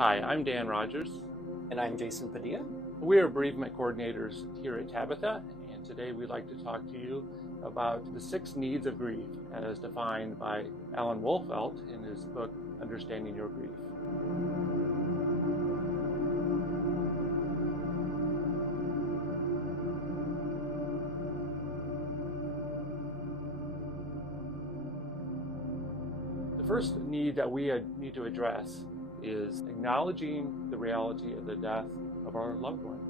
Hi, I'm Dan Rogers. And I'm Jason Padilla. We are bereavement coordinators here at Tabitha, and today we'd like to talk to you about the 6 needs of grief as defined by Alan Wolfelt in his book, Understanding Your Grief. The first need that we need to address is acknowledging the reality of the death of our loved one.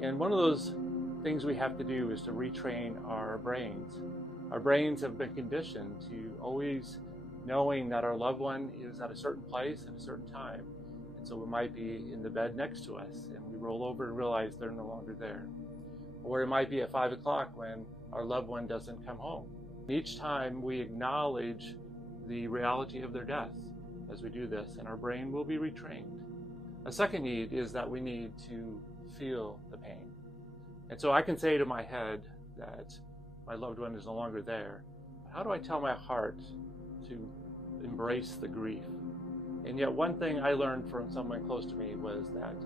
And one of those things we have to do is to retrain our brains. Our brains have been conditioned to always knowing that our loved one is at a certain place at a certain time. And so it might be in the bed next to us and we roll over and realize they're no longer there. Or it might be at 5 o'clock when our loved one doesn't come home. Each time we acknowledge the reality of their death as we do this, and our brain will be retrained. A second need is that we need to feel the pain. And so I can say to my head that my loved one is no longer there. How do I tell my heart to embrace the grief? And yet one thing I learned from someone close to me was that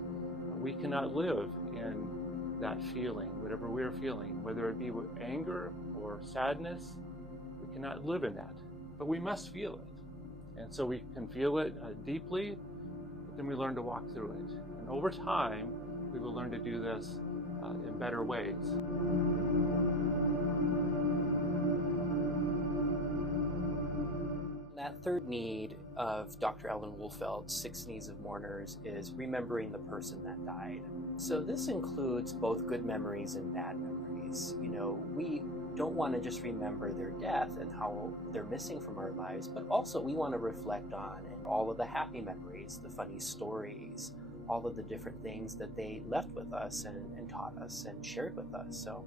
we cannot live in that feeling, whatever we're feeling, whether it be with anger or sadness, we cannot live in that. But we must feel it. And so we can feel it deeply, but then we learn to walk through it. And over time, we will learn to do this in better ways. That third need of Dr. Alan Wolfelt's 6 Needs of Mourners is remembering the person that died. So this includes both good memories and bad memories. You know, we don't want to just remember their death and how they're missing from our lives, but also we want to reflect on all of the happy memories, the funny stories, all of the different things that they left with us and taught us and shared with us. So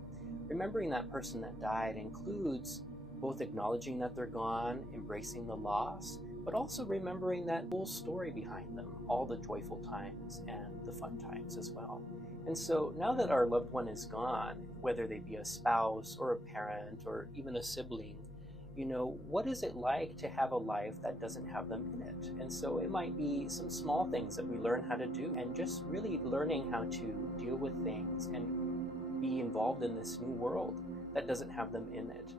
remembering that person that died includes both acknowledging that they're gone, embracing the loss, but also remembering that whole story behind them, all the joyful times and the fun times as well. And so now that our loved one is gone, whether they be a spouse or a parent or even a sibling, you know, what is it like to have a life that doesn't have them in it? And so it might be some small things that we learn how to do, and just really learning how to deal with things and be involved in this new world that doesn't have them in it.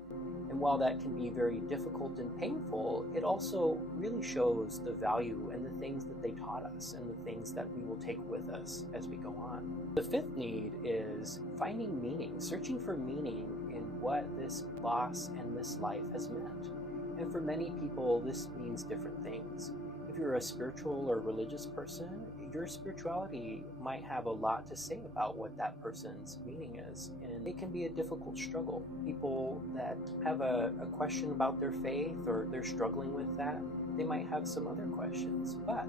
And while that can be very difficult and painful, it also really shows the value and the things that they taught us and the things that we will take with us as we go on. The 5th need is finding meaning, searching for meaning in what this loss and this life has meant. And for many people, this means different things. If you're a spiritual or religious person, your spirituality might have a lot to say about what that person's meaning is. And it can be a difficult struggle. People that have a question about their faith or they're struggling with that, they might have some other questions. But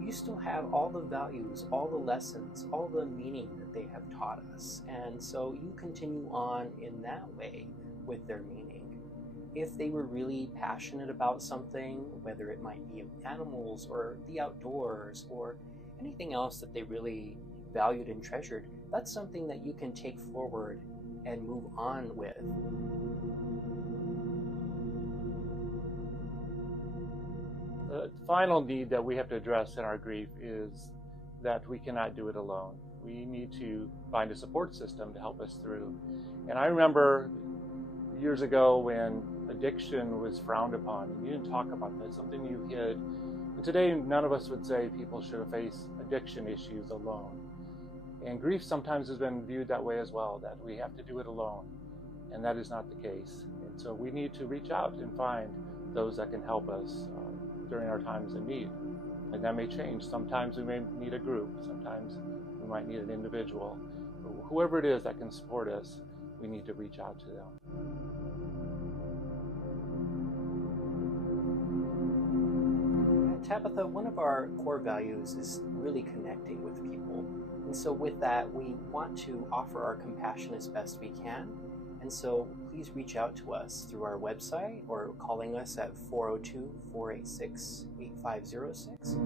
you still have all the values, all the lessons, all the meaning that they have taught us. And so you continue on in that way with their meaning. If they were really passionate about something, whether it might be animals or the outdoors or anything else that they really valued and treasured, that's something that you can take forward and move on with. The final need that we have to address in our grief is that we cannot do it alone. We need to find a support system to help us through. And I remember years ago when addiction was frowned upon, and you didn't talk about that, something you hid. And today, none of us would say people should face addiction issues alone. And grief sometimes has been viewed that way as well, that we have to do it alone. And that is not the case. And so we need to reach out and find those that can help us during our times of need. And that may change. Sometimes we may need a group. Sometimes we might need an individual. But whoever it is that can support us, we need to reach out to them. Tabitha, one of our core values is really connecting with people. And so with that, we want to offer our compassion as best we can. And so please reach out to us through our website or calling us at 402-486-8506.